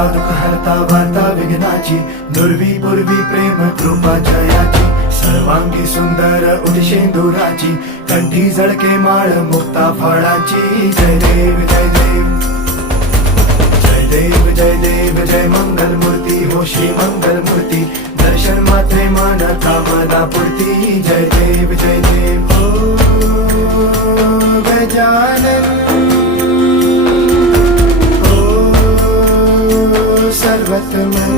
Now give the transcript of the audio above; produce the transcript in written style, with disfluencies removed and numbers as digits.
हरता दुःख हरता वार्ता विघ्नाची, दुर्वी पूर्वी प्रेम कृपा जयाची, सर्वांगी सुंदर उदिशेंदुराची, कंठी झळके माळ मुक्ता फळाची. जय देव जय देव जय देव जय देव जय मंगल मूर्ती हो श्री मंगल मूर्ती, दर्शन मात्रे मन कामना पूर्ती. जय देव जय देव हो गजानन हो सर्वतमन.